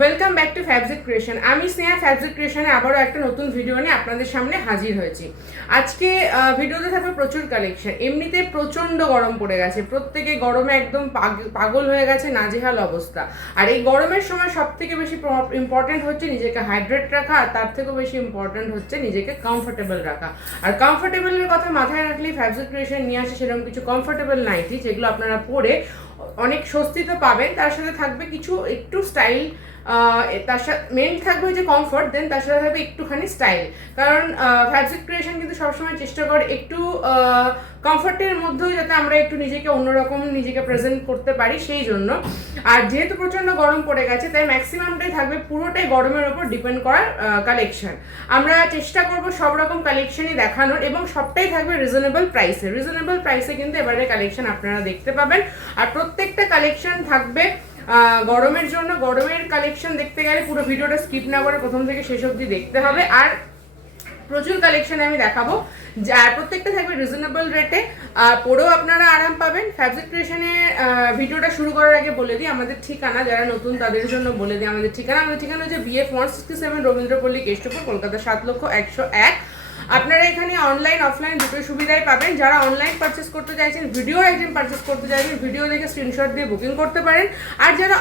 Welcome back to Fabzic creation. আমি স্নেহা ফ্যাবজিক ক্রিয়েশনে আবারও একটা নতুন ভিডিও নিয়ে আপনাদের সামনে হাজির হয়েছি। আজকে ভিডিওতে থাকবে প্রচুর কালেকশন। এমনিতে প্রচণ্ড গরম পড়ে গেছে, প্রত্যেকে গরমে একদম পাগল হয়ে গেছে, নাজেহাল অবস্থা। আর এই গরমের সময় সব থেকে বেশি ইম্পর্টেন্ট হচ্ছে নিজেকে হাইড্রেট রাখা, আর তার থেকেও বেশি ইম্পর্টেন্ট হচ্ছে নিজেকে কমফোর্টেবল রাখা। আর কমফোর্টেবলের কথা মাথায় রাখলেই ফ্যাবজিক ক্রিয়েশন নিয়ে আসে সেরকম কিছু কমফোর্টেবল নাইটি, যেগুলো আপনারা পরে অনেক স্বস্তি তো পাবেন, তার সাথে থাকবে কিছু একটু স্টাইল। তার সাথে মেন থাকবে যে কমফর্ট, দেন তার সাথে থাকবে একটুখানি স্টাইল। কারণ ফ্যাবজিক ক্রিয়েশন কিন্তু সবসময় চেষ্টা করে একটু কমফর্টের মধ্যেও যাতে আমরা একটু নিজেকে অন্যরকম নিজেকে প্রেজেন্ট করতে পারি, সেই জন্য। আর যেহেতু প্রচণ্ড গরম পড়ে গেছে, তাই ম্যাক্সিমামটাই থাকবে পুরোটাই গরমের ওপর ডিপেন্ড করার কালেকশন। আমরা চেষ্টা করব সব রকম কালেকশনই দেখানোর, এবং সবটাই থাকবে রিজনেবল প্রাইসে কিন্তু এবারে কালেকশন আপনারা দেখতে পাবেন। আর প্রত্যেকটা কালেকশন থাকবে গরমের জন্য। গরমের কালেকশন দেখতে গেলে পুরো ভিডিওটা স্কিপ না করে প্রথম থেকে শেষ অবধি দেখতে হবে। আর প্রচুর কালেকশন আমি দেখাবো, আর প্রত্যেকটা থাকবে রিজনেবল রেটে, পরেও আপনারা আরাম পাবেন। ফ্যাবজিক ক্রিয়েশনে ভিডিওটা শুরু করার আগে বলে দিই আমাদের ঠিকানা, যারা নতুন তাদের জন্য বলে দিই আমাদের ঠিকানা হচ্ছে BF 167 রবীন্দ্রপল্লী, কেষ্টপুর, কলকাতা 7,01,001। আপনারা এখানে অনলাইন অফলাইন দুটো সুবিধাই পাবেন। যারা অনলাইন পারচেস করতে চাইছেন, ভিডিও আইটেম পারচেস করতে চাইছেন, ভিডিও দেখে স্ক্রিনশট দিয়ে বুকিং করতে পারেন। আর যারা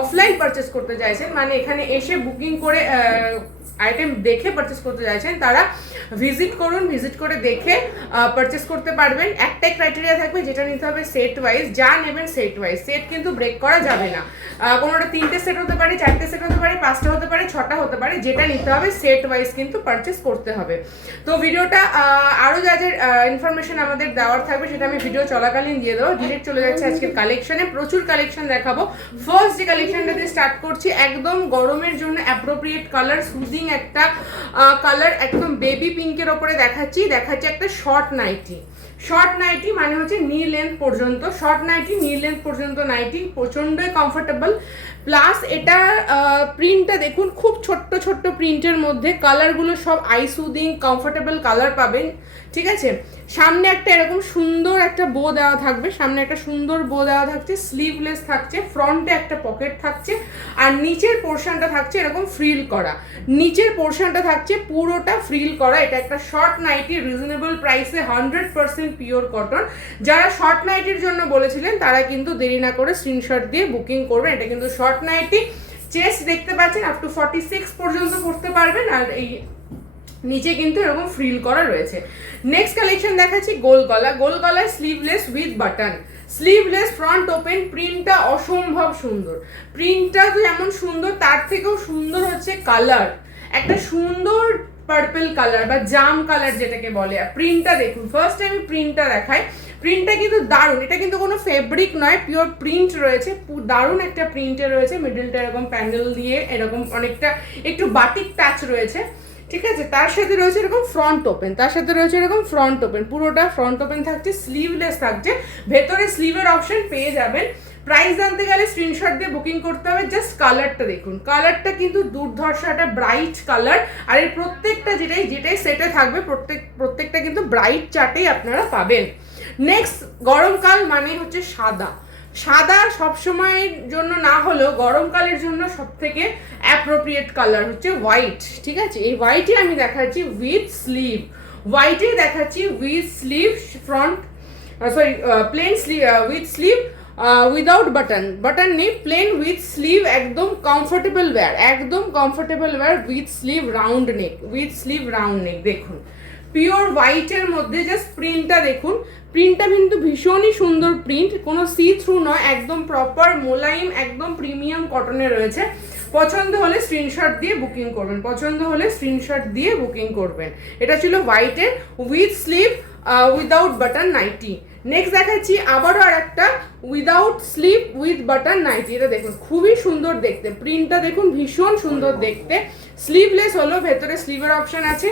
অফলাইন পারচেস করতে চাইছেন, মানে এখানে এসে বুকিং করে আইটেম দেখে পারচেস করতে চাইছেন, তারা ভিজিট করুন, ভিজিট করে দেখে পারচেস করতে পারবেন। একটাই ক্রাইটেরিয়া থাকবে, যেটা নিতে হবে সেট ওয়াইজ। যা নেবেন সেট ওয়াইজ, সেট কিন্তু ব্রেক করা যাবে না। কোনোটা 3টে সেট হতে পারে, 4টে সেট হতে পারে, 5টা হতে পারে, 6টা হতে পারে, যেটা নিতে হবে সেট ওয়াইজ কিন্তু পারচেস করতে হবে। তো ভিডিওটা আরও যা যা ইনফরমেশন আমাদের দেওয়ার থাকবে সেটা আমি ভিডিও চলাকালীন দিয়ে দেবো। ডিরেক্ট চলে যাচ্ছে আজকের কালেকশনে, প্রচুর কালেকশন দেখাবো। ফার্স্ট যে কালেকশনটা দিয়ে স্টার্ট করছি, একদম গরমের জন্য অ্যাপ্রোপ্রিয়েট কালার, সুদিং একটা কালার, একদম বেবি পিঙ্কের ওপরে দেখাচ্ছি একটা শর্ট নাইটি, মানে হচ্ছে নি লেন্থ পর্যন্ত শর্ট নাইটি, নি লেন্থ পর্যন্ত নাইটি, প্রচণ্ডই কমফোর্টেবল। প্লাস এটা প্রিন্টটা দেখুন, খুব ছোট্ট ছোট্ট প্রিন্টের মধ্যে, কালারগুলো সব আই সুদিং কমফোর্টেবল কালার পাবেন, ঠিক আছে। সামনে একটা এরকম সুন্দর একটা বো দেওয়া থাকবে, স্লিভলেস থাকছে, ফ্রন্টে একটা পকেট থাকছে, আর নিচের পোর্শনটা থাকছে এরকম ফ্রিল করা, পুরোটা ফ্রিল করা। এটা একটা শর্ট নাইটি, রিজনেবল প্রাইসে, 100% পিওর কটন। যারা শর্ট নাইটির জন্য বলেছিলেন তারা কিন্তু দেরি না করে স্ক্রিনশট দিয়ে বুকিং করবেন। এটা কিন্তু শর্ট নাইটি, চেস্ট দেখতে পাচ্ছেন আপ টু 46 পর্যন্ত করতে পারবেন, আর এই নিচে কিন্তু এরকম ফ্রিল করা রয়েছে। নেক্সট কালেকশন দেখাচ্ছি গোল গলা sleeveless with button, sleeveless front open. প্রিন্টটা অসম্ভব সুন্দর, প্রিন্টটা তো যেমন সুন্দর তার থেকেও সুন্দর হচ্ছে কালার, একটা সুন্দর পার্পল কালার বা জাম কালার যেটাকে বলে। আর প্রিন্টটা দেখুন, ফার্স্ট আমি প্রিন্টটা দেখাই। প্রিন্টটা কিন্তু দারুণ, এটা কিন্তু কোনো ফেব্রিক নয়, পিওর প্রিন্ট রয়েছে, দারুণ একটা প্রিন্টে রয়েছে। মিডলটা এরকম প্যান্ডেল দিয়ে এরকম অনেকটা একটু বাটিক টাচ রয়েছে, ঠিক আছে। তার সাথে রয়েছে এরকম ফ্রন্ট ওপেন, পুরোটা ফ্রন্ট ওপেন থাকছে, স্লিভলেস থাকছে, ভেতরে স্লিভের অপশন পেয়ে যাবেন। প্রাইস জানতে গেলে স্ক্রিনশট দিয়ে বুকিং করতে হবে। জাস্ট কালারটা দেখুন, কালারটা কিন্তু দুর্ধর্ষ একটা ব্রাইট কালার। আর এর প্রত্যেকটা যেটাই সেটে থাকবে, প্রত্যেকটা কিন্তু ব্রাইট চার্টেই আপনারা পাবেন। নেক্সট, গরমকাল মানে হচ্ছে সাদা সবসময়ের জন্য না হলেও গরমকালের জন্য সব থেকে অ্যাপ্রোপ্রিয়েট কালার হচ্ছে হোয়াইট, ঠিক আছে। এই হোয়াইটে আমি দেখাচ্ছি with sleeve, front plain sleeve with sleeve, without button নেই, প্লেন উইথ স্লিভ, একদম comfortable wear with sleeve round neck, দেখুন পিওর হোয়াইটের মধ্যে। জাস্ট প্রিন্টটা দেখুন, প্রিন্টটা কিন্তু ভীষণই সুন্দর প্রিন্ট, কোনো সি থ্রু নয়, একদম প্রপার মোলায়েম, একদম প্রিমিয়াম কটনে রয়েছে। পছন্দ হলে স্ক্রিনশট দিয়ে বুকিং করবেন। এটা ছিল হোয়াইটের with sleeve without button nightie. Next দেখাচ্ছি আবারও আর একটা without sleeve with button nightie. এটা দেখুন খুবই সুন্দর দেখতে, প্রিন্টটা দেখুন ভীষণ সুন্দর দেখতে। স্লিভলেস হলো, ভেতরে স্লিভের অপশন আছে,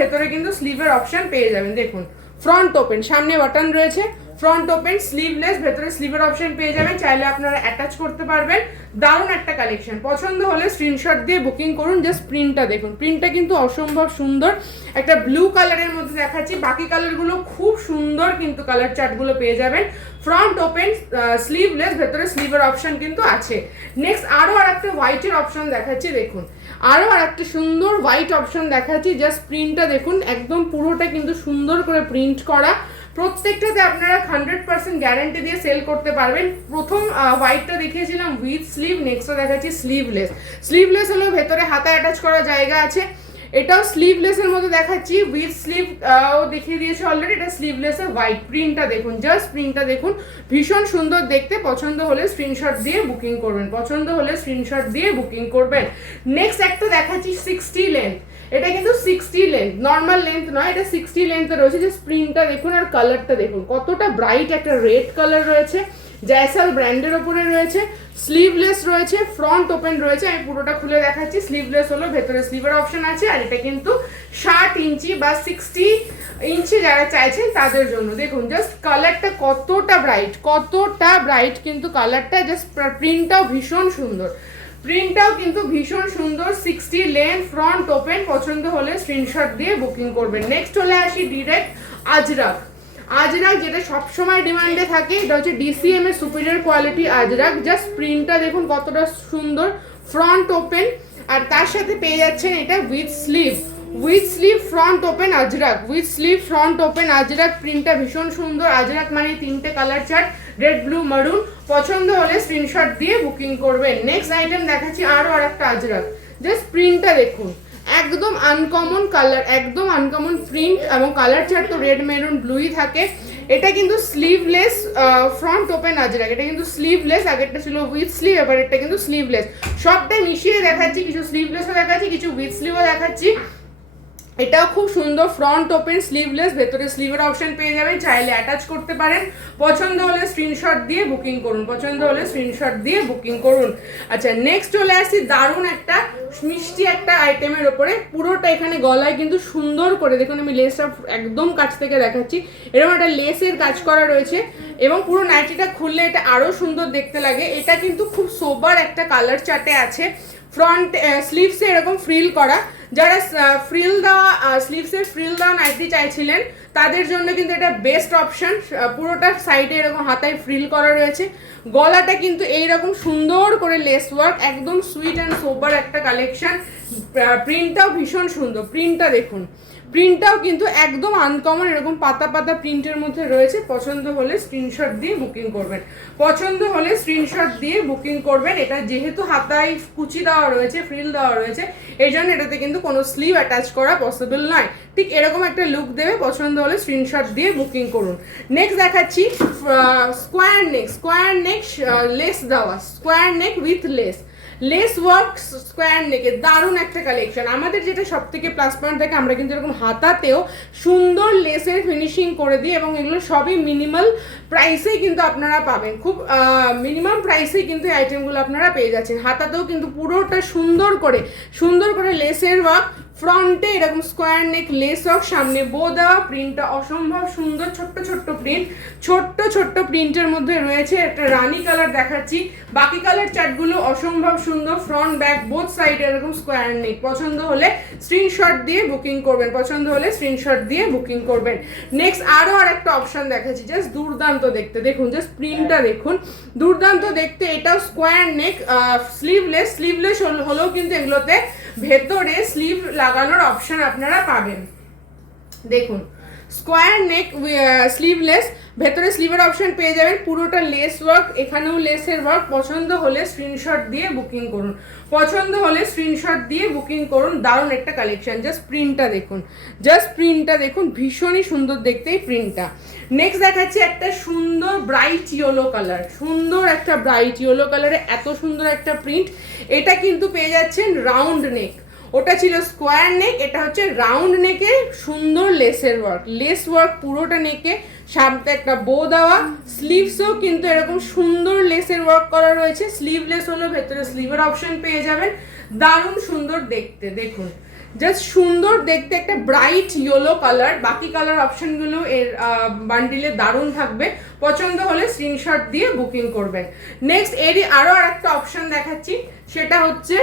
ভেতরে কিন্তু স্লিভের অপশন পেয়ে যাবেন। দেখুন ফ্রন্ট ওপেন, সামনে বাটন রয়েছে, ফ্রন্ট ওপেন, স্লিভলেস, ভেতরে স্লিভের অপশন পেয়ে যাবেন, চাইলে আপনারা অ্যাটাচ করতে পারবেন। দারুণ একটা কালেকশন, পছন্দ হলে স্ক্রিনশট দিয়ে বুকিং করুন। জাস্ট প্রিন্টটা দেখুন, প্রিন্টটা কিন্তু অসম্ভব সুন্দর, একটা ব্লু কালারের মধ্যে দেখাচ্ছি, বাকি কালারগুলো খুব সুন্দর কিন্তু কালার চার্টগুলো পেয়ে যাবেন। ফ্রন্ট ওপেন, স্লিভলেস, ভেতরে স্লিভের অপশন কিন্তু আছে। নেক্সট আরও আর একটা হোয়াইটের অপশন দেখাচ্ছি, দেখুন আরও আর একটা সুন্দর হোয়াইট অপশন দেখাচ্ছি। জাস্ট প্রিন্টটা দেখুন, একদম পুরোটা কিন্তু সুন্দর করে প্রিন্ট করা, প্রত্যেকটাতে আপনারা 100% গ্যারান্টি দিয়ে সেল করতে পারবেন। প্রথম হোয়াইটটা দেখিয়েছিলাম উইথ স্লিভ, নেক্সটটা দেখাচ্ছি স্লিভলেস। স্লিভলেস হলেও ভেতরে হাতা অ্যাটাচ করার জায়গা আছে, এটাও স্লিভলেসের মধ্যে দেখাচ্ছি, উইথ স্লিভ দেখিয়ে দিয়েছে অলরেডি, এটা স্লিভলেসের হোয়াইট। প্রিন্টটা দেখুন, জাস্ট প্রিন্টটা দেখুন, ভীষণ সুন্দর দেখতে, পছন্দ হলে স্ক্রিনশট দিয়ে বুকিং করবেন, পছন্দ হলে স্ক্রিনশট দিয়ে বুকিং করবেন। নেক্সট একটা দেখাচ্ছি 60 লেন্থ, এটা কিন্তু 60 লেন্থ, নর্মাল লেন্থ নয়, এটা 60 লেন্থে রয়েছে। যে প্রিন্টটা দেখুন আর কালারটা দেখুন, কতটা ব্রাইট একটা রেড কালার রয়েছে, জয়সাল ব্র্যান্ডের ওপরে রয়েছে, স্লিভলেস রয়েছে, ফ্রন্ট ওপেন রয়েছে। আমি পুরোটা খুলে দেখাচ্ছি, স্লিভলেস হলো, ভেতরে স্লিভের অপশন আছে, আর এটা কিন্তু 60 ইঞ্চি বা 60 ইঞ্চি যারা চাইছেন তাদের জন্য। দেখুন জাস্ট কালারটা কতটা ব্রাইট কিন্তু কালারটা, জাস্ট প্রিন্টটাও ভীষণ সুন্দর, প্রিন্টটাও কিন্তু ভীষণ সুন্দর। 60 লেন্থ, ফ্রন্ট ওপেন, পছন্দ হলে স্ক্রিনশট দিয়ে বুকিং করবেন। নেক্সট চলে আসি ডিরেক্ট আজরাক। আজরাক যেটা সবসময় ডিমান্ডে থাকে, এটা হচ্ছে ডিসিএম এর সুপিরিয়র কোয়ালিটি আজরাক। জাস্ট প্রিন্টটা দেখুন কতটা সুন্দর, ফ্রন্ট ওপেন, আর তার সাথে পেয়ে যাচ্ছেন এটা with sleeve front open Ajrak, with sleeve front open Ajrak. প্রিন্টটা ভীষণ সুন্দর, আজরাক মানে 3টে কালার চার্ট, রেড, ব্লু, মারুন, পছন্দ হলে স্ক্রিনশট দিয়ে বুকিং করবেন। নেক্সট আইটেম দেখাচ্ছি আরও আর একটা আজরাক, জাস্ট প্রিন্টটা দেখুন, একদম আনকমন কালার, একদম আনকমন প্রিন্ট, এবং কালার চার্ট তো রেড, মেরুন, ব্লুই থাকে। এটা কিন্তু স্লিভলেস ফ্রন্ট ওপেন আজরাক, এটা কিন্তু স্লিভলেস, আগেরটা ছিল উইথ স্লিভ, এবার এটা কিন্তু স্লিভলেস। সবটাই মিশিয়ে দেখাচ্ছি, কিছু স্লিভলেসও দেখাচ্ছি, কিছু উইথ স্লিভও দেখাচ্ছি। এটাও খুব সুন্দর, ফ্রন্ট ওপেন, স্লিভলেস, ভেতরে স্লিভের অপশন পেয়ে যাবেন, চাইলে অ্যাটাচ করতে পারেন, পছন্দ হলে স্ক্রিনশট দিয়ে বুকিং করুন, পছন্দ হলে স্ক্রিনশট দিয়ে বুকিং করুন। আচ্ছা নেক্সট চলে আসছি দারুণ একটা মিষ্টি একটা আইটেমের ওপরে, পুরোটা এখানে গলায় কিন্তু সুন্দর করে দেখুন, আমি লেসটা একদম কাছ থেকে দেখাচ্ছি, এরকম একটা লেসের কাজ করা রয়েছে, এবং পুরো নাইটিটা খুললে এটা আরও সুন্দর দেখতে লাগে। এটা কিন্তু খুব সোবার একটা কালার চার্টে আছে, ফ্রন্ট স্লিভসে এরকম ফ্রিল করা, যারা ফ্রিল দেওয়া স্লিভসের ফ্রিল দেওয়া নাইটি চাইছিলেন তাদের জন্য কিন্তু এটা বেস্ট অপশন। পুরোটা সাইডে এরকম হাতায় ফ্রিল করা রয়েছে, গলাটা কিন্তু এইরকম সুন্দর করে লেস ওয়ার্ক, একদম সুইট অ্যান্ড সোবার একটা কালেকশন। প্রিন্টটাও ভীষণ সুন্দর, প্রিন্টটা দেখুন, প্রিন্টটাও কিন্তু একদম আনকমন, এরকম পাতা পাতা প্রিন্টের মধ্যে রয়েছে, পছন্দ হলে স্ক্রিনশট দিয়ে বুকিং করবেন, পছন্দ হলে স্ক্রিনশট দিয়ে বুকিং করবেন। এটা যেহেতু হাতায় কুচি দেওয়া রয়েছে, ফ্রিল দেওয়া রয়েছে, এই জন্য এটাতে কিন্তু কোনো স্লিভ অ্যাটাচ করা পসিবল নয়, ঠিক এরকম একটা লুক দেবে, পছন্দ হলে স্ক্রিনশট দিয়ে বুকিং করুন। নেক্সট দেখাচ্ছি স্কোয়ার নেক লেস দেওয়া, square neck with lace work square নেকে, দারুণ একটা কালেকশন। আমাদের যেটা সব থেকে প্লাস পয়েন্ট থাকে, আমরা কিন্তু এরকম হাতাতেও সুন্দর লেসের ফিনিশিং করে দিই, এবং এগুলো সবই মিনিমাল প্রাইসেই কিন্তু আপনারা পাবেন, খুব মিনিমাম প্রাইসেই কিন্তু এই আইটেমগুলো আপনারা পেয়ে যাচ্ছেন। হাতাতেও কিন্তু পুরোটা সুন্দর করে লেসের ওয়ার্ক, ফ্রন্টে এরকম স্কোয়ার নেক লেস ওয়ার্ক, সামনে বো দেওয়া, প্রিন্টটা অসম্ভব সুন্দর, ছোট্ট প্রিন্টের মধ্যে রয়েছে। একটা রানি কালার দেখাচ্ছি, বাকি কালার চার্টগুলো অসম্ভব সুন্দর, ফ্রন্ট ব্যাক বোথ সাইডে এরকম স্কোয়ার নেক, পছন্দ হলে স্ক্রিনশট দিয়ে বুকিং করবেন, পছন্দ হলে স্ক্রিনশট দিয়ে বুকিং করবেন। নেক্সট আরও আর একটা অপশন দেখাচ্ছি, জাস্ট দুর্দান্ত দেখতে, দেখুন জাস্ট প্রিন্টটা দেখুন, দুর্দান্ত দেখতে। এটাও স্কোয়ার নেক, স্লিভলেস হলেও কিন্তু এগুলোতে ভেতরে স্লিভ লাগানোর অপশন আপনারা পাবেন। দেখুন স্কোয়ার নেক স্লিভলেস, ভেতরে স্লিভের অপশন পেয়ে যাবেন, পুরোটা লেস ওয়ার্ক, এখানেও লেসের ওয়ার্ক, পছন্দ হলে স্ক্রিনশট দিয়ে বুকিং করুন, পছন্দ হলে স্ক্রিনশট দিয়ে বুকিং করুন। দারুণ একটা কালেকশন, জাস্ট প্রিন্টটা দেখুন, ভীষণই সুন্দর দেখতে এই প্রিন্টটা। নেক্সট দেখাচ্ছি একটা সুন্দর ব্রাইট ইয়েলো কালার, এত সুন্দর একটা প্রিন্ট। এটা কিন্তু পেয়ে যাচ্ছেন রাউন্ড নেক, ওটা ছিল স্কোয়ার নেক, এটা হচ্ছে রাউন্ড নেকে, সুন্দর লেস ওয়ার্ক পুরোটা নেকে, সামনে একটা বো দেওয়া, স্লিভসেও কিন্তু এরকম সুন্দর লেসের ওয়ার্ক করা রয়েছে, স্লিভলেস হলো, ভেতরে স্লিভের অপশন পেয়ে যাবেন, দারুণ সুন্দর দেখতে। দেখুন জাস্ট সুন্দর দেখতে, একটা ব্রাইট ইয়েলো কালার। বাকি কালার অপশনগুলো এর বান্ডিলে দারুণ থাকবে, পছন্দ হলে স্ক্রিনশট দিয়ে বুকিং করবেন। নেক্সট এরই আরও একটা অপশন দেখাচ্ছি, সেটা হচ্ছে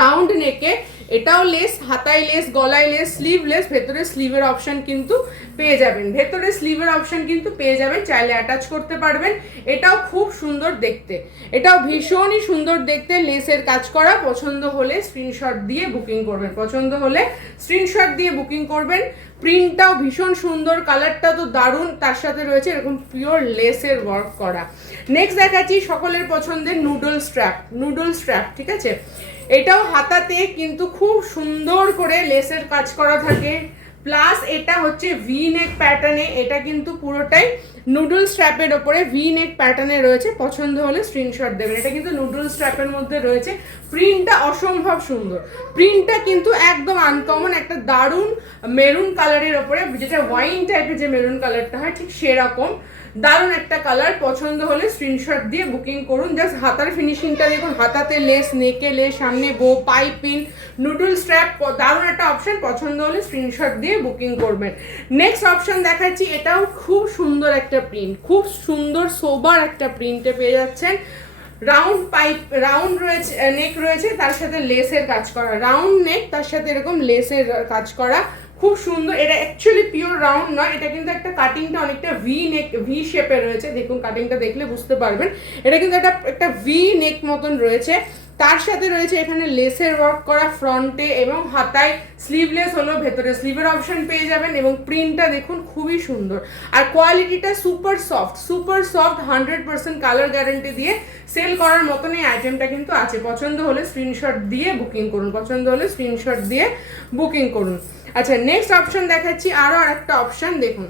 রাউন্ড নেকে, এটাও লেস, হাতায় লেস, গলায় লেস, স্লিভলেস, ভেতরে স্লিভের অপশন কিন্তু পেয়ে যাবেন, ভেতরে স্লিভের অপশন কিন্তু পেয়ে যাবেন, চাইলে অ্যাটাচ করতে পারবেন। এটাও খুব সুন্দর দেখতে, এটাও ভীষণই সুন্দর দেখতে, লেসের কাজ করা। পছন্দ হলে স্ক্রিনশট দিয়ে বুকিং করবেন, পছন্দ হলে স্ক্রিনশট দিয়ে বুকিং করবেন। প্রিন্টটাও ভীষণ সুন্দর, কালারটা তো দারুণ, তার সাথে রয়েছে এরকম পিওর লেসের ওয়ার্ক করা। নেক্সট দেখাচ্ছি সকলের পছন্দের নুডল স্ট্র্যাপ, নুডল স্ট্র্যাপ, ঠিক আছে। এটাও হাতাতে কিন্তু খুব সুন্দর করে লেসের কাজ করা থাকে, প্লাস এটা হচ্ছে ভি নেক প্যাটার্নে, এটা কিন্তু পুরোটাই নুডল স্ট্র্যাপের ওপরে ভি নেক প্যাটার্নে রয়েছে। পছন্দ হলে স্ক্রিনশট দেবেন। এটা কিন্তু নুডল স্ট্র্যাপের মধ্যে রয়েছে, প্রিন্টটা অসম্ভব সুন্দর, প্রিন্টটা কিন্তু একদম আনকমন, একটা দারুণ মেরুন কালারের ওপরে, যেটা ওয়াইন টাইপের যে মেরুন কালারটা হয় ঠিক সেরকম দারুণ একটা কালার। পছন্দ হলে স্ক্রিনশট দিয়ে বুকিং করুন। জাস্ট হাতার ফিনিশিংটা দেখুন, হাতাতে লেস, নেকে লেস, সামনে বো, পাইপিং, নুডল স্ট্র্যাপ, দারুণ একটা অপশন। পছন্দ হলে স্ক্রিনশট দিয়ে বুকিং করবেন। নেক্সট অপশন দেখাচ্ছি, এটাও খুব সুন্দর একটা প্রিন্ট, খুব সুন্দর সোবার একটা প্রিন্টে পেয়ে যাচ্ছেন। রাউন্ড পাইপ, রাউন্ড রয়েছে, নেক রয়েছে, তার সাথে লেসের কাজ করা, রাউন্ড নেক তার সাথে এরকম লেসের কাজ করা, খুব সুন্দর। এটা অ্যাকচুয়ালি পিওর রাউন্ড নয়, এটা কিন্তু একটা কাটিংটা অনেকটা ভি নেক, ভি শেপে রয়েছে, দেখুন কাটিংটা দেখলে বুঝতে পারবেন। এটা কিন্তু একটা ভি নেক মতন রয়েছে, তার সাথে রয়েছে এখানে লেসের ওয়ার্ক করা ফ্রন্টে এবং হাতায়, স্লিভলেস হলো, ভেতরে স্লিভের অপশন পেয়ে যাবেন এবং প্রিন্টটা দেখুন খুবই সুন্দর। আর কোয়ালিটিটা super soft, super soft, 100% colour guarantee দিয়ে সেল করার মতন এই আইটেমটা কিন্তু আছে। পছন্দ হলে স্ক্রিনশট দিয়ে বুকিং করুন, পছন্দ হলে স্ক্রিনশট দিয়ে বুকিং করুন। আচ্ছা, নেক্সট অপশন দেখাচ্ছি, আরও আরেকটা অপশন দেখুন,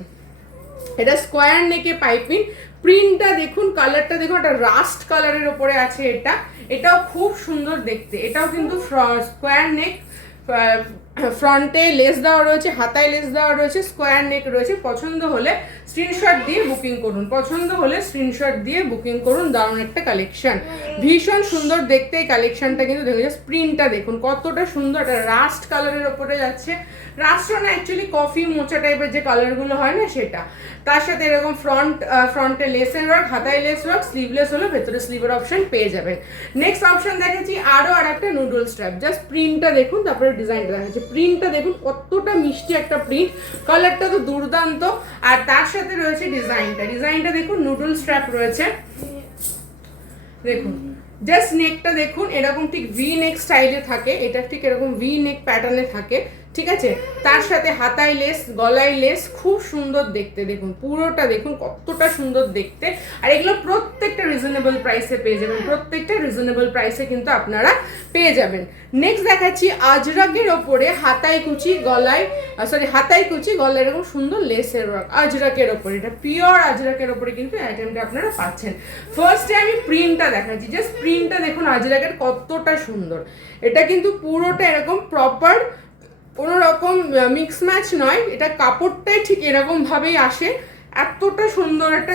এটা স্কোয়ার নেকে পাইপিং, প্রিন্টটা দেখুন, কালারটা দেখুন, একটা রাস্ট কালারের ওপরে আছে এটা, এটাও খুব সুন্দর দেখতে। এটাও কিন্তু স্কোয়ার নেক, ফ্রন্টে লেস দেওয়া রয়েছে, হাতায় লেস দেওয়া রয়েছে, স্কোয়ার নেক রয়েছে। পছন্দ হলে স্ক্রিনশট দিয়ে বুকিং করুন, পছন্দ হলে স্ক্রিনশট দিয়ে বুকিং করুন। দারুণ একটা কালেকশন, ভীষণ সুন্দর দেখতে এই কালেকশনটা কিন্তু। দেখুন জাস্ট প্রিন্টটা দেখুন কতটা সুন্দর, একটা রাস্ট কালারের ওপরে যাচ্ছে, রাস্ট না অ্যাকচুয়ালি কফি মোচা টাইপের যে কালারগুলো হয় না সেটা, তার সাথে এরকম ফ্রন্টে লেসের ওয়ার্ক, হাতায় লেস ওয়ার্ক, স্লিভলেস হলো, ভেতরে স্লিভের অপশন পেয়ে যাবেন। নেক্সট অপশন দেখাচ্ছি আরও আর একটা নুডল স্ট্র্যাপ, জাস্ট প্রিন্টটা দেখুন, তারপরে ডিজাইনটা দেখাচ্ছি। প্রিন্টটা দেখুন কতটা মিষ্টি একটা প্রিন্ট, কালারটা তো দুর্দান্ত, আর তার সাথে রয়েছে ডিজাইনটা, ডিজাইনটা দেখুন, নুডল স্ট্র্যাপ রয়েছে, দেখুন জাস্ট নেকটা দেখুন, এরকম ঠিক ভি নেক স্টাইলে থাকে, এটা ঠিক এরকম ভি নেক প্যাটার্নে থাকে, ঠিক আছে। তার সাথে হাতায় লেস, গলায় লেস, খুব সুন্দর দেখতে, দেখুন পুরোটা দেখুন কতটা সুন্দর দেখতে। আর এগুলো প্রত্যেকটা রিজনেবল প্রাইসে পেয়ে যাবেন, প্রত্যেকটা রিজনেবল প্রাইসে কিন্তু আপনারা পেয়ে যাবেন। নেক্সট দেখাচ্ছি আজরাকের ওপরে হাতায় কুচি, গলায় হাতায় কুচি, গলায় এরকম সুন্দর লেসের ওয়ার্ক, আজরাকের ওপরে, এটা পিওর আজরাকের ওপরে কিন্তু আইটেমটা আপনারা পাচ্ছেন। ফার্স্টে আমি প্রিন্টটা দেখাচ্ছি, জাস্ট প্রিন্টটা দেখুন আজরাকের কতটা সুন্দর। এটা কিন্তু পুরোটা এরকম প্রপার, কোনো রকম মিক্স ম্যাচ নয়, এটা কাপড়টাই ঠিক এরকম ভাবেই আসে, এতটা সুন্দর একটা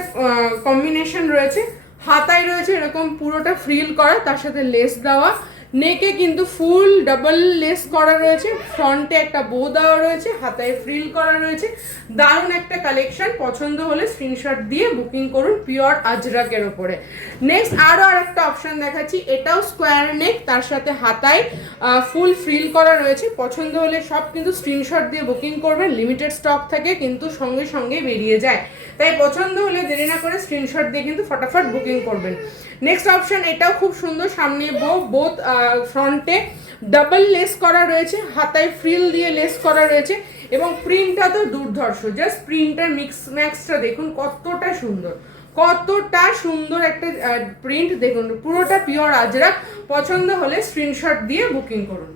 কম্বিনেশন রয়েছে। হাতায় রয়েছে এরকম পুরোটা ফ্রিল করা, তার সাথে লেস দেওয়া, নেকে কিন্তু ফুল ডাবল লেস করা রয়েছে, ফ্রন্টে একটা বো দেওয়া রয়েছে, হাতায় ফ্রিল করা রয়েছে, দারুণ একটা কালেকশন। পছন্দ হলে স্ক্রিনশট দিয়ে বুকিং করুন পিওর আজরাকের ওপরে। নেক্সট আরও আর একটা অপশন দেখাচ্ছি, এটাও স্কোয়ার নেক, তার সাথে হাতায় ফুল ফ্রিল করা রয়েছে। পছন্দ হলে সব কিন্তু স্ক্রিনশট দিয়ে বুকিং করবেন, লিমিটেড স্টক থাকে কিন্তু সঙ্গে সঙ্গে বেরিয়ে যায়, তাই পছন্দ হলে দেরি না করে স্ক্রিনশট দিয়ে কিন্তু ফটাফট বুকিং করবেন। নেক্সট অপশন, এটাও খুব সুন্দর, সামনে বোথ ফ্রন্টে ডাবল লেস করা রয়েছে, হাতায় ফ্রিল দিয়ে লেস করা রয়েছে এবং প্রিন্টটা তো দুর্ধর্ষ, জাস্ট প্রিন্টার মিক্স ম্যাক্সটা দেখুন কতটা সুন্দর, কতটা সুন্দর একটা প্রিন্ট দেখুন, পুরোটা পিওর আজরাক। পছন্দ হলে স্ক্রিনশট দিয়ে বুকিং করুন।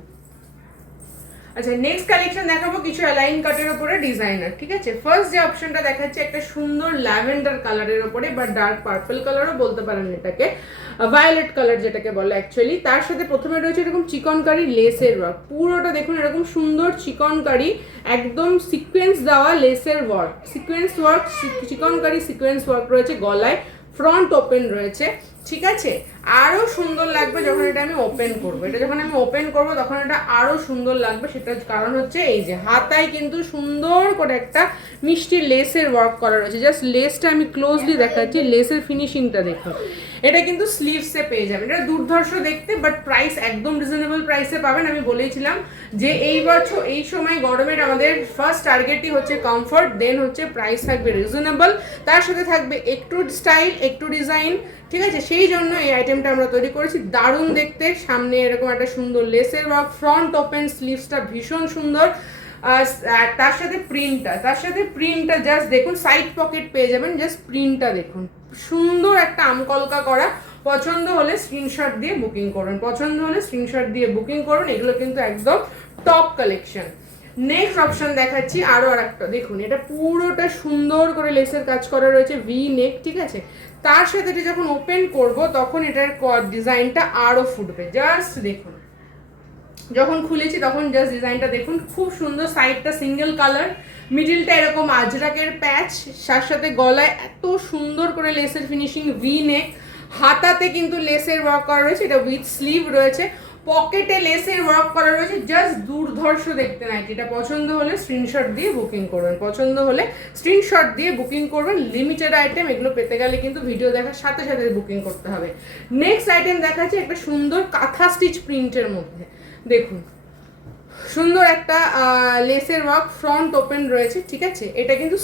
আচ্ছা, নেক্সট কালেকশন দেখাবো কিছু অ্যালাইন কাটের উপরে ডিজাইনার, ঠিক আছে। ফার্স্ট যে অপশনটা দেখাচ্ছে একটা সুন্দর ল্যাভেন্ডার কালারের উপরে বা ডার্ক পার্পল কালারও বলতে পারেন এটাকে, ভায়োলেট কালার যেটাকে বলে অ্যাকচুয়ালি। তার সাথে প্রথমে রয়েছে এরকম চিকনকারি লেসের ওয়ার্ক, পুরোটা দেখুন এরকম সুন্দর চিকনকারি একদম সিকোয়েন্স দেওয়া লেসের work, sequence work, chikankari sequence work রয়েছে, গলায় ফ্রন্ট ওপেন রয়েছে, ঠিক আছে। আরো সুন্দর লাগবে যখন এটা আমি ওপেন করব। এটা যখন আমি ওপেন করব তখন এটা আরো সুন্দর লাগবে। সেটার কারণ হচ্ছে এই যে হাতায় কিন্তু সুন্দর করে একটা মিষ্টি লেসের ওয়ার্ক করা রয়েছে। জাস্ট লেসটা আমি ক্লোজলি দেখাচ্ছি, লেসের ফিনিশিংটা দেখুন। এটা কিন্তু স্লিভসে পেয়ে যাবেন। এটা দুর্ধর্ষ দেখতে, বাট প্রাইস একদম রিজনেবল প্রাইসে পাবেন। আমি বলেছিলাম যে এই বছর এই সময় গরমের আমাদের ফার্স্ট টার্গেটই হচ্ছে কমফর্ট, দেন হচ্ছে প্রাইস থাকবে রিজনেবল, তার সাথে থাকবে একটু স্টাইল, একটু ডিজাইন, ঠিক আছে? সেই জন্য এই আইটেমটা আমরা তৈরি করেছি। দারুণ দেখতে, সামনে এরকম একটা সুন্দর লেসের ওয়ার্ক, ফ্রন্ট ওপেন, স্লিভসটা ভীষণ সুন্দর। তার সাথে প্রিন্টটা জাস্ট দেখুন, সাইড পকেট পেয়ে যাবেন। জাস্ট প্রিন্টটা দেখুন, সুন্দর একটা আমকলকা করা। পছন্দ হলে স্ক্রিনশট দিয়ে বুকিং করুন, এগুলো কিন্তু একদম টপ কালেকশন। নেক্সট অপশন দেখাচ্ছি আরো আরেকটা, দেখুন এটা পুরোটা সুন্দর করে লেসের কাজ করা রয়েছে, ভি নেক, ঠিক আছে? তার সাথে এটা যখন ওপেন করব তখন এটার ডিজাইনটা আরো ফুটবে। জাস্ট দেখুন, যখন খুলেছি তখন জাস্ট ডিজাইনটা দেখুন, খুব সুন্দর। সাইডটা সিঙ্গেল কালার, মিডিলটা এরকম আজরাকের প্যাচ, তার সাথে গলায় এত সুন্দর করে লেসের ফিনিশিং, ভি নেক, হাতাতে কিন্তু লেসের ওয়ার্ক করা রয়েছে, এটা উইথ স্লিভ রয়েছে, পকেটে লেসের ওয়ার্ক করা রয়েছে। জাস্ট দুর্ধর্ষ দেখতে নাইটি। এটা পছন্দ হলে স্ক্রিনশট দিয়ে বুকিং করবেন, লিমিটেড আইটেম, এগুলো পেতে গেলে কিন্তু ভিডিও দেখার সাথে সাথে বুকিং করতে হবে। নেক্সট আইটেম দেখাচ্ছি একটা সুন্দর কাঁথা স্টিচ প্রিন্টের মধ্যে, দেখুন সুন্দর একটা লেসের ওয়ার্ক, ফ্রন্ট ওপেন রয়েছে, ঠিক আছে? এটা কিন্তু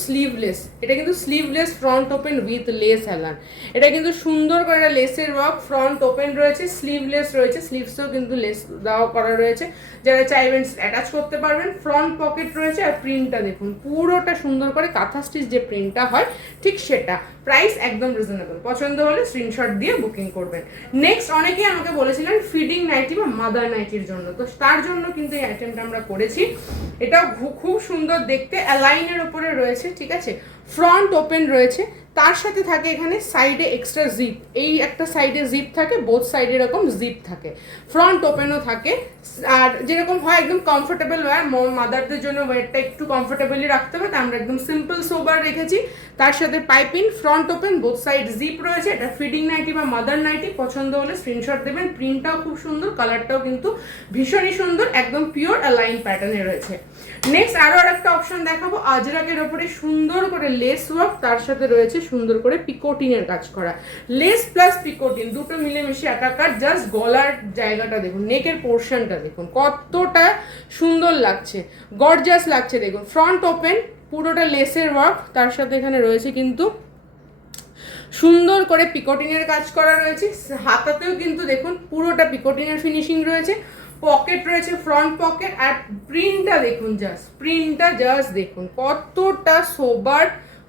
sleeveless front open with less হেলান। এটা কিন্তু সুন্দর করে একটা লেসের ওয়ার্ক, ফ্রন্ট ওপেন রয়েছে, স্লিভলেস রয়েছে, স্লিভসেও কিন্তু লেস দেওয়া করা রয়েছে, যারা চাইবেন অ্যাটাচ করতে পারবেন। ফ্রন্ট পকেট রয়েছে, আর প্রিন্টটা দেখুন পুরোটা সুন্দর করে কাঁথা স্টিচ যে প্রিন্টটা হয় ঠিক সেটা। প্রাইস একদম রিজনেবল, পছন্দ হলে স্ক্রিনশট দিয়ে বুকিং করবেন। নেক্সট, অনেকেই আমাকে বলেছিলেন ফিডিং নাইটি বা মাদার নাইটির জন্য, তো তার জন্য কিন্তু এই আইটেমটা আমরা করেছি। এটাও খুব সুন্দর দেখতে, অ্যালাইনের উপরে রয়েছে, ঠিক আছে? ফ্রন্ট ওপেন রয়েছে, তার সাথে থাকে এখানে সাইডে এক্সট্রা জিপ, এই একটা সাইডে জিপ থাকে, বোথ সাইডে এরকম জিপ থাকে, ফ্রন্ট ওপেনও থাকে। আর যেরকম হয় একদম কমফোর্টেবল ওয়্যার, মাদারদের জন্য ওয়েটটা একটু কমফোর্টেবলি রাখতে হবে, তা আমরা একদম সিম্পল সোবার রেখেছি। তার সাথে piping, front open, both side zip রয়েছে। এটা ফিডিং নাইটি বা মাদার নাইটি, পছন্দ হলে স্ক্রিনশট দেবেন। প্রিন্টটাও খুব সুন্দর, কালারটাও কিন্তু ভীষণই সুন্দর, একদম পিওর অ্যালাইন প্যাটার্নে রয়েছে। নেক্সট আরো একটা অপশন দেখাবো, আজরাকের ওপরে সুন্দর করে লেস ওয়ার্ক, তার সাথে রয়েছে সুন্দর করে পিকোটিনের কাজ করা। লেস প্লাস পিকোটিন দুটো মিলেমিশে একাকার। জাস্ট গলার জায়গাটা দেখুন, নেকের পোর্শনটা দেখুন কতটা সুন্দর লাগছে, গর্জাস লাগছে। দেখুন ফ্রন্ট ওপেন, পুরোটা লেসের ওয়ার্ক, তার সাথে এখানে রয়েছে কিন্তু সুন্দর করে পিকোটিনের কাজ করা রয়েছে। হাতাতেও কিন্তু দেখুন পুরোটা পিকোটিনের ফিনিশিং রয়েছে, পকেট রয়েছে, ফ্রন্ট পকেট। আর প্রিন্টটা দেখুন, জাস্ট দেখুন কতটা সোবার,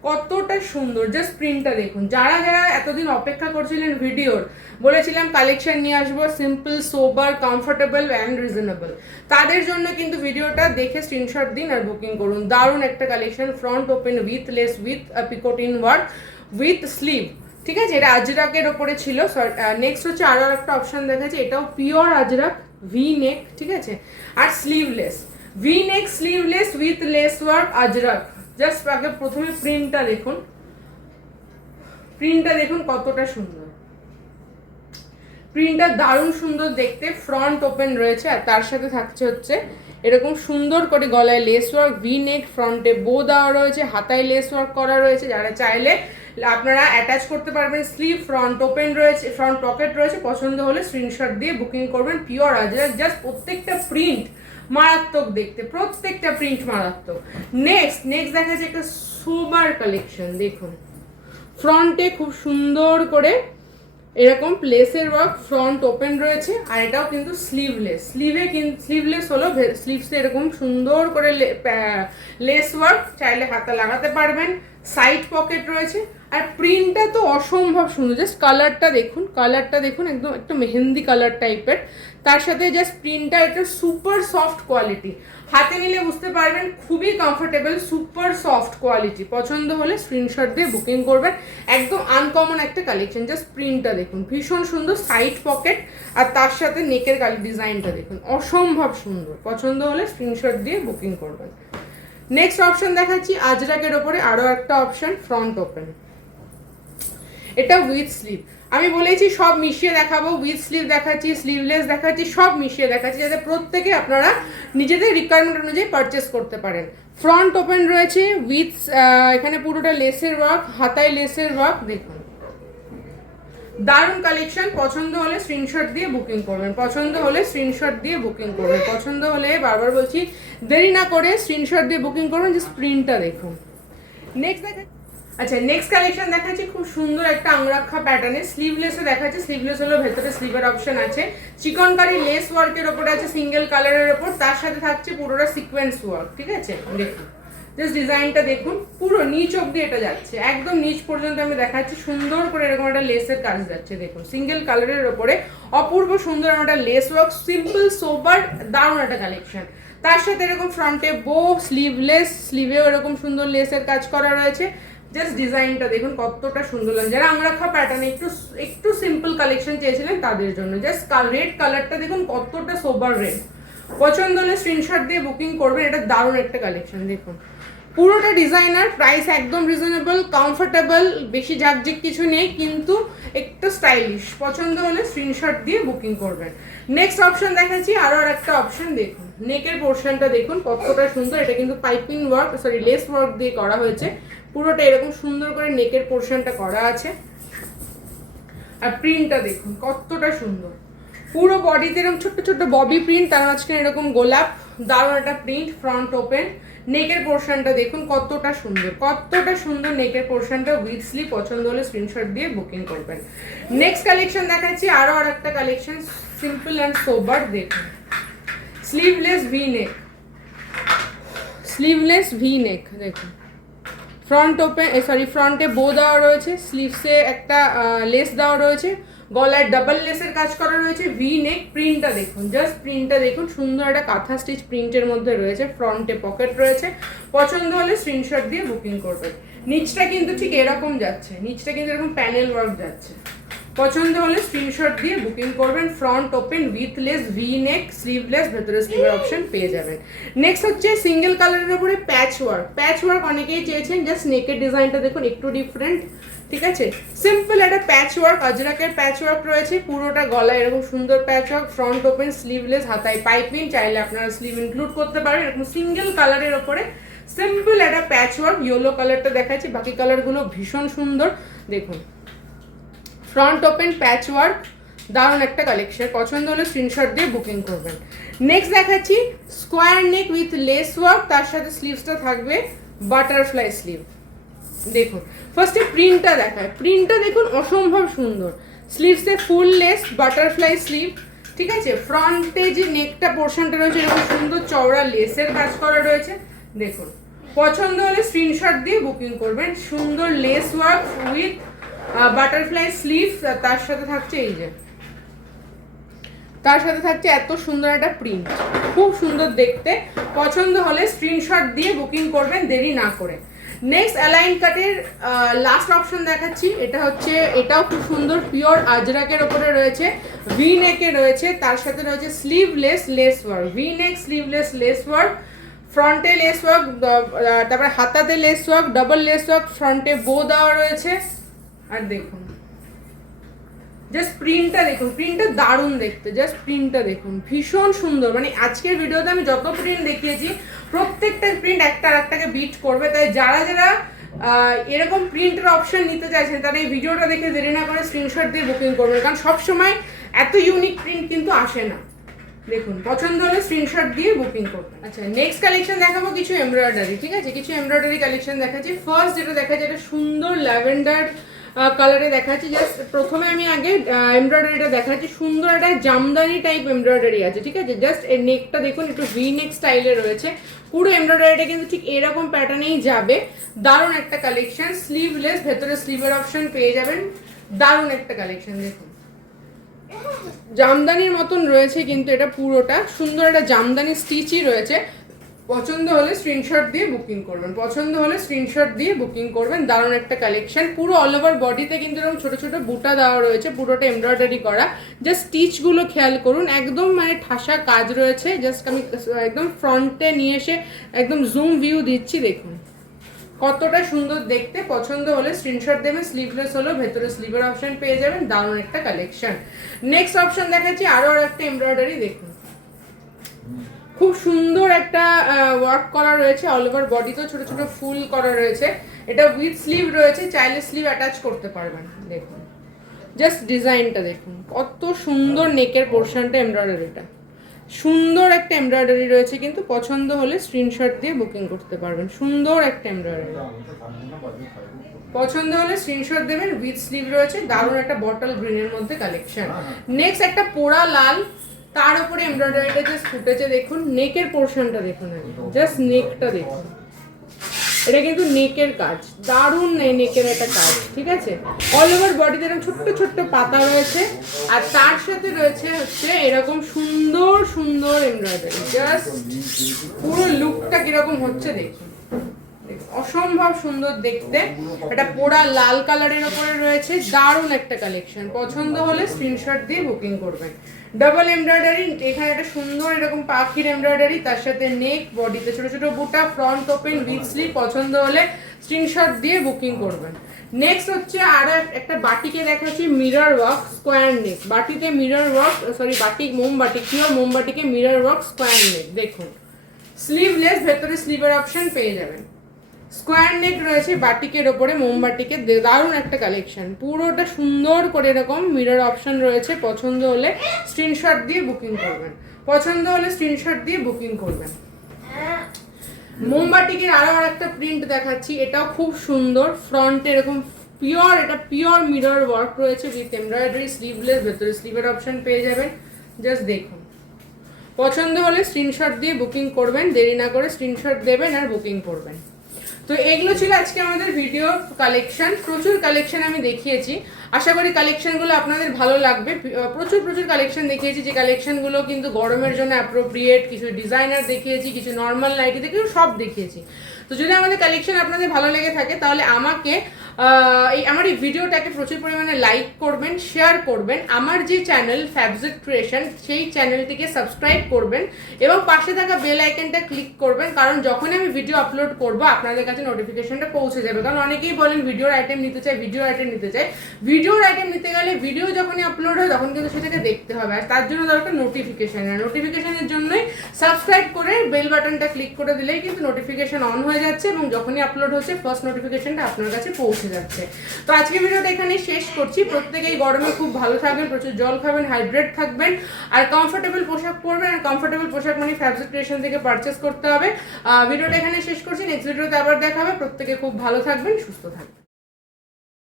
কতটা সুন্দর। জাস্ট প্রিন্টটা দেখুন। যারা এতদিন অপেক্ষা করছিলেন ভিডিওর, বলেছিলাম কালেকশন নিয়ে আসবো simple, sober, comfortable and reasonable, তাদের জন্য কিন্তু ভিডিওটা দেখে স্ক্রিনশট দিন আর বুকিং করুন। দারুণ একটা collection, front open with lace, with পিকোটিন ওয়ার্ক, উইথ স্লিভ, ঠিক আছে? এটা আজরাকের ওপরে ছিল। নেক্সট হচ্ছে আরো একটা অপশন দেখাচ্ছি, এটাও পিওর আজরাক, ভি নেক, ঠিক আছে? আর sleeveless, V neck sleeveless with lace work Ajrakh. Just আগে প্রথমে প্রিন্টটা দেখুন কতটা সুন্দর, প্রিন্টটা দারুণ সুন্দর দেখতে। ফ্রন্ট ওপেন রয়েছে, আর তার সাথে থাকছে হচ্ছে এরকম সুন্দর করে গলায় লেস ওয়ার্ক, ভি নেক, ফ্রন্টে বো দেওয়া রয়েছে, হাতায় লেস ওয়ার্ক করা রয়েছে। যারা চাইলে আপনারা অ্যাটাচ করতে পারবেন স্লিভ, ফ্রন্ট ওপেন রয়েছে, ফ্রন্ট পকেট রয়েছে, পছন্দ হলে স্ক্রিনশট দিয়ে বুকিং করবেন। পিওর আজরাক, জাস্ট প্রত্যেকটা প্রিন্ট মারাত্মক দেখতে, প্রত্যেকটা প্রিন্ট মারাত্মক। নেক্সট দেখা যাচ্ছে একটা সোবার কালেকশন, দেখুন ফ্রন্টে খুব সুন্দর করে এরকম প্লেসের ওয়ার্ক, ফ্রন্ট ওপেন রয়েছে, আর এটাও কিন্তু স্লিভলেস হলো, স্লিভসে এরকম সুন্দর করে লেস ওয়ার্ক, চাইলে হাতে লাগাতে পারবেন। সাইড পকেট রয়েছে, আর প্রিন্টটা তো অসম্ভব সুন্দর। জাস্ট কালারটা দেখুন একদম একটা মেহেন্দি কালার টাইপের। তার সাথে জাস্ট প্রিন্টটা একটা সুপার সফট কোয়ালিটি, হাতে নিলে বুঝতে পারবেন খুবই কমফোর্টেবল, সুপার সফট কোয়ালিটি। পছন্দ হলে স্ক্রিনশট দিয়ে বুকিং করবেন। একদম আনকমন একটা কালেকশন। জাস্ট প্রিন্টটা দেখুন ভীষণ সুন্দর, সাইড পকেট, আর তার সাথে নেকের ডিজাইনটা দেখুন অসম্ভব সুন্দর। পছন্দ হলে স্ক্রিনশট দিয়ে বুকিং করবেন। নেক্সট অপশন দেখাচ্ছি আজরাকের ওপরে আরো একটা অপশন, ফ্রন্ট ওপেন। এটা উইথ স্লিভ। আমি বলেছি সব মিশিয়ে দেখাবো, উইথ স্লিভ দেখাচ্ছি, স্লিভলেস দেখাচ্ছি, সব মিশিয়ে দেখাচ্ছি যাতে প্রত্যেকে আপনারা নিজেদের রিকোয়ারমেন্ট অনুযায়ী পারচেস করতে পারেন। ফ্রন্ট ওপেন রয়েছে উইথ এখানে পুরোটা লেসের ওয়ার্ক, হাতায় লেসের ওয়ার্ক। দেখুন দারুণ কালেকশন। পছন্দ হলে স্ক্রিনশট দিয়ে বুকিং করবেন, পছন্দ হলে স্ক্রিনশট দিয়ে বুকিং করবেন, পছন্দ হলে বারবার বলছি দেরি না করে স্ক্রিনশট দিয়ে বুকিং করবেন। যে প্রিন্টটা দেখুন। নেক্সট দেখা, আচ্ছা নেক্সট কালেকশন দেখাচ্ছি খুব সুন্দর একটা আংরাক্ষা প্যাটার্নে, স্লিভলেসে দেখাচ্ছি। স্লিভলেস হলো ভেতরে স্লিভের অপশন আছে, চিকনকারি লেস ওয়ার্কের ওপরে আছে, সিঙ্গেল কালারের ওপর, তার সাথে থাকছে পুরোটা সিকোয়েন্স ওয়ার্ক। ঠিক আছে, দেখুন জাস্ট ডিজাইনটা দেখুন, পুরো নিচ অব্দি এটা যাচ্ছে, একদম নিচ পর্যন্ত আমি দেখাচ্ছি। সুন্দর করে এরকম একটা লেসের কাজ যাচ্ছে, দেখুন সিঙ্গেল কালারের ওপরে অপূর্ব সুন্দর একটা লেস ওয়ার্ক, সিম্পল সোবার দারুণ একটা কালেকশন। তার সাথে এরকম ফ্রন্টে বো, স্লিভলেস, স্লিভেও এরকম সুন্দর লেসের কাজ করা রয়েছে। জাস্ট ডিজাইনটা দেখুন কতটা সুন্দর লাগে, যারা আংরাখা প্যাটার্নে একটু সিম্পল কালেকশন চেয়েছিলেন তাদের জন্য। জাস্ট রেড কালারটা দেখুন কতটা সোবার রেড। পছন্দ হলে স্ক্রিনশট দিয়ে বুকিং করবেন, এটা দারুণ একটা কালেকশন। দেখুন পুরোটা ডিজাইনার, প্রাইস একদম রিজনেবল, কমফোর্টেবল, বেশি ঝাকঝিক কিছু নেই কিন্তু একটু স্টাইলিশ। পছন্দ হলে স্ক্রিনশট দিয়ে বুকিং করবেন। নেক্সট অপশন দেখাচ্ছি, আরও আর একটা অপশন দেখুন, নেকের পোর্শনটা দেখুন কতটা সুন্দর। এটা কিন্তু piping work, sorry less work দিয়ে করা হয়েছে, পুরোটা এরকম সুন্দর করে নেকের পোর্শনটা করা আছে। আর প্রিন্টটা দেখুন কতটা সুন্দর, পুরো বডিতে এরকম ছোট্ট ছোট্ট ববি প্রিন্ট, তার মাঝখানে এরকম গোলাপ, দারুণ একটা প্রিন্ট। ফ্রন্ট ওপেন, নেকের পোর্শনটা দেখুন কতটা সুন্দর, কতটা সুন্দর নেকের পোর্শনটা উইথ স্লিভ। পছন্দ হলে স্ক্রিনশট দিয়ে বুকিং করবেন। নেক্সট কালেকশন দেখাচ্ছি, আরও আর একটা কালেকশন সিম্পল অ্যান্ড সোবার। দেখুন sleeveless V neck, sleeveless V নেক দেখুন, ফ্রন্ট ওপেন, সরি ফ্রন্টে বো দেওয়া রয়েছে, স্লিভসে একটা লেস দেওয়া রয়েছে, গলায় ডাবল লেসের কাজ করা রয়েছে, ভি নেক। প্রিন্টটা দেখুন, জাস্ট প্রিন্টটা দেখুন, সুন্দর একটা কাঁথা স্টিচ প্রিন্টের মধ্যে রয়েছে, ফ্রন্টে পকেট রয়েছে। পছন্দ হলে স্ক্রিনশট দিয়ে বুকিং করবেন। নিচটা কিন্তু ঠিক এরকম যাচ্ছে, নিচটা কিন্তু এরকম প্যানেল ওয়ার্ক যাচ্ছে। পছন্দ হলে স্ক্রিনশট দিয়ে বুকিং করবেন। Front open with less, V neck, sleeveless, ভেতরে স্লিভের অপশন পেয়ে যাবেন। নেক্সট হচ্ছে সিঙ্গেল কালারের উপরে প্যাচ ওয়ার্ক। প্যাচ ওয়ার্ক অনেকেই চেয়েছেন, জাস্ট নেকের ডিজাইনটা দেখুন একটু ডিফারেন্ট। ঠিক আছে, সিম্পল একটা প্যাচ ওয়ার্ক, অজরাকের প্যাচ ওয়ার্ক রয়েছে, পুরোটা গলায় এরকম সুন্দর প্যাচ ওয়ার্ক। ফ্রন্ট ওপেন, স্লিভলেস, হাতায় পাইপিং, চাইলে আপনারা স্লিভ ইনক্লুড করতে পারেন। এরকম সিঙ্গেল কালারের ওপরে সিম্পল একটা প্যাচ ওয়ার্ক। ইয়েলো কালারটা দেখাচ্ছি, বাকি কালারগুলো ভীষণ সুন্দর। দেখুন ফ্রন্ট ওপেন প্যাচ ওয়ার্ক, দারুণ একটা কালেকশন। পছন্দ হলে স্ক্রিনশট দিয়ে বুকিং করবেন। নেক্সট দেখাচ্ছি square neck with lace work, তার সাথে স্লিভসটা থাকবে বাটারফ্লাই স্লিভ। দেখুন ফার্স্টে প্রিন্টটা দেখায়, প্রিন্টটা দেখুন অসম্ভব সুন্দর। স্লিভসে ফুল লেস, বাটারফ্লাই স্লিভ। ঠিক আছে, ফ্রন্টে যে নেকটা পোর্শনটা রয়েছে এরকম সুন্দর চওড়া লেসের কাজ করা রয়েছে। দেখুন পছন্দ হলে স্ক্রিনশট দিয়ে বুকিং করবেন। সুন্দর less work with butterfly sleeve, তার সাথে থাকছে এই যে, তার সাথে থাকছে এত সুন্দর একটা প্রিন্ট, খুব সুন্দর দেখতে। পছন্দ হলে স্ক্রিনশট দিয়ে বুকিং করবেন দেরি না করে। নেক্সট অ্যালাইন কাটের লাস্ট অপশন দেখাচ্ছি, এটা হচ্ছে, এটাও খুব সুন্দর, পিওর আজরাকের ওপরে রয়েছে, ভি নেকে রয়েছে, তার সাথে রয়েছে sleeveless lace work, V neck sleeveless lace work, ফ্রন্টে লেস ওয়ার্ক, তারপরে হাতাতে lace work, double lace work, ফ্রন্টে বো দেওয়া রয়েছে। আর দেখুন জাস্ট প্রিন্টটা দেখুন, প্রিন্টটা দারুণ দেখতে, জাস্ট প্রিন্টটা দেখুন ভীষণ সুন্দর। মানে আজকের ভিডিওতে আমি যত প্রিন্ট দেখিয়েছি প্রত্যেকটা প্রিন্ট একটা আর একটাকে বিট করবে। তাই যারা যারা এরকম প্রিন্টের অপশন নিতে চাইছেন তারা এই ভিডিওটা দেখে দেরি না করে স্ক্রিনশট দিয়ে বুকিং করবেন, কারণ সবসময় এত ইউনিক প্রিন্ট কিন্তু আসে না। দেখুন পছন্দ হলে স্ক্রিনশট দিয়ে বুকিং করবেন। আচ্ছা নেক্সট কালেকশন দেখাবো কিছু এমব্রয়ডারি। ঠিক আছে, কিছু এমব্রয়ডারি কালেকশন দেখাচ্ছি। ফার্স্ট যেটা দেখাচ্ছি এটা সুন্দর ল্যাভেন্ডার কালারে দেখাচ্ছি। জাস্ট প্রথমে আমি আগে এমব্রয়ডারিটা দেখাচ্ছি, সুন্দর একটা জামদানি টাইপ এমব্রয়ডারি আছে। ঠিক আছে, জাস্ট এর নেকটা দেখুন একটু ভি নেক স্টাইলে রয়েছে, পুরো এমব্রয়ডারিটা কিন্তু ঠিক এরকম প্যাটার্নেই যাবে। দারুণ একটা কালেকশন, স্লিভলেস, ভেতরে স্লিভের অপশন পেয়ে যাবেন। দারুণ একটা কালেকশন, দেখুন জামদানির মতন রয়েছে কিন্তু এটা পুরোটা সুন্দর একটা জামদানি স্টিচই রয়েছে। পছন্দ হলে স্ক্রিনশট দিয়ে বুকিং করবেন, পছন্দ হলে স্ক্রিনশট দিয়ে বুকিং করবেন। দারুণ একটা কালেকশন, পুরো অল ওভার বডিতে কিন্তু এরকম ছোটো ছোটো বুটা দেওয়া রয়েছে, পুরোটা এমব্রয়ডারি করা। জাস্ট স্টিচগুলো খেয়াল করুন, একদম মানে ঠাসা কাজ রয়েছে। জাস্ট আমি একদম ফ্রন্টে নিয়ে এসে একদম জুম ভিউ দিচ্ছি, দেখুন কতটা সুন্দর দেখতে, পছন্দ হলে স্ক্রিনশট দেবেন। স্লিভলেস হলো, ভেতরে স্লিভের অপশন পেয়ে যাবেন, দারুণ একটা কালেকশন। নেক্সট অপশন দেখাচ্ছি আরো একটা এমব্রয়ডারি, দেখুন খুব সুন্দর একটা ওয়ার্ক করা রয়েছে, অল ওভার বডিতেও ছোট ছোট ফুল করা রয়েছে। এটা উইথ স্লিভ রয়েছে, চাইলে স্লিভ অ্যাটাচ করতে পারবেন। দেখুন জাস্ট ডিজাইনটা দেখুন, কত সুন্দর নেকের পোর্শনটা এমব্রয়ডারিটা, সুন্দর একটা এমব্রয়ডারি রয়েছে, কিন্তু পছন্দ হলে স্ক্রিনশট দিয়ে বুকিং করতে পারবেন। সুন্দর একটা এমব্রয়ডারি, পছন্দ হলে স্ক্রিনশট দেবেন। উইথ স্লিভ রয়েছে, দারুণ একটা বটল গ্রিনের মধ্যে কালেকশন। নেক্সট একটা পোড়া লাল, তার উপরে এমব্রয়ডারিটা জাস্ট ফুটেছে, দেখুন নেকের পোর্শনটা দেখুন, জাস্ট নেকটা দেখুন, এটা কিন্তু নেকের কাজ, দারুণ নেকের একটা কাজ, ঠিক আছে। অল ওভার বডিতে এরকম ছোট্ট ছোট্ট পাতা রয়েছে, আর তার সাথে রয়েছে হচ্ছে এরকম সুন্দর সুন্দর এমব্রয়ডারি। জাস্ট পুরো লুকটা কিরকম হচ্ছে দেখুন, অসম্ভব সুন্দর দেখতে। এটা পোড়া লাল কালারের উপরে রয়েছে, দারুণ একটা কালেকশন। পছন্দ হলে স্ক্রিনশট দিয়ে বুকিং করবেন। ডাবল এমব্রয়ডারি, এখানে একটা সুন্দর এরকম পাখির এমব্রয়ডারি, তার সাথে নেক, বডিতে ছোট ছোট বুটা, ফ্রন্ট ওপেন উইথ স্লিভ। পছন্দ হলে স্ক্রিনশট দিয়ে বুকিং করবেন। নেক্সট হচ্ছে আরো একটা বাটিকে দেখাচ্ছি, মিরর ওয়ার্ক স্কোয়ার নেক। বাটিতে মিরর ওয়ার্ক, সরি বাটিক মোমবাটি, পিওর মোমবাটিকে মিরর ওয়ার্ক স্কোয়ার নেক। দেখুন স্লিভলেস, ভেতরে স্লিভের অপশন পেয়ে যাবেন। স্কোয়ার নেক রয়েছে বাটিকের ওপরে, মোমবাটিকে, দারুণ একটা কালেকশন। পুরোটা সুন্দর করে এরকম মিরর অপশন রয়েছে, পছন্দ হলে স্ক্রিনশট দিয়ে বুকিং করবেন। পছন্দ হলে স্ক্রিনশট দিয়ে বুকিং করবেন। মোমবাটিকের আরো একটা প্রিন্ট দেখাচ্ছি, এটাও খুব সুন্দর। ফ্রন্টে এরকম পিওর, এটা পিওর মিরর ওয়ার্ক রয়েছে উইথ এমব্রয়ডারি, স্লিভলেস, ভেতরে স্লিভের অপশন পেয়ে যাবেন। জাস্ট দেখুন, পছন্দ হলে স্ক্রিনশট দিয়ে বুকিং করবেন, দেরি না করে স্ক্রিনশট দেবেন আর বুকিং করবেন। তো এগুলো ছিল আজকে আমাদের ভিডিও কালেকশন। প্রচুর কালেকশন আমি দেখিয়েছি, আশা করি কালেকশনগুলো আপনাদের ভালো লাগবে। প্রচুর প্রচুর কালেকশন দেখিয়েছি, যে কালেকশনগুলো কিন্তু গরমের জন্য অ্যাপ্রোপ্রিয়েট। কিছু ডিজাইনার দেখিয়েছি, কিছু নর্মাল নাইটি দেখিয়েছি, সব দেখিয়েছি। তো যদি আমাদের কালেকশন আপনাদের ভালো লেগে থাকে, তাহলে আমাকে আমার এই ভিডিওটাকে প্রচুর পরিমাণে লাইক করবেন, শেয়ার করবেন। আমার যে চ্যানেল ফ্যাবজিক ক্রিয়েশন, সেই চ্যানেলটিকে সাবস্ক্রাইব করবেন এবং পাশে থাকা বেল আইকনটা ক্লিক করবেন, কারণ যখন আমি ভিডিও আপলোড করব আপনাদের কাছে নোটিফিকেশনটা পৌঁছে যাবে। কারণ অনেকেই বলেন ভিডিওর আইটেম নিতে চাই, ভিডিওর আইটেম নিতে চাই। ভিডিওর আইটেম নিতে গেলে ভিডিও যখনই আপলোড হয় তখন কিন্তু সেটাকে দেখতে হবে, আর তার জন্য দরকার নোটিফিকেশন। আর নোটিফিকেশনের জন্যই সাবস্ক্রাইব করে বেল বাটনটা ক্লিক করে দিলেই কিন্তু নোটিফিকেশন অন হয়ে যাচ্ছে, এবং যখনই আপলোড হচ্ছে ফার্স্ট নোটিফিকেশনটা আপনার কাছে পৌঁছে যাচ্ছে। তো আজকে ভিডিওটা এখানে শেষ করছি। প্রত্যেকেই গরমে খুব ভালো থাকবেন, প্রচুর জল খাবেন, হাইড্রেট থাকবেন, আর কমফোর্টেবল পোশাক পরবেন। আর কমফোর্টেবল পোশাক মানে ফ্যাবজিক ক্রিয়েশন থেকে পারচেস করতে হবে। ভিডিওটা এখানে শেষ করছি, নেক্সট ভিডিওতে আবার দেখা হবে। প্রত্যেকে খুব ভালো থাকবেন, সুস্থ থাকবেন।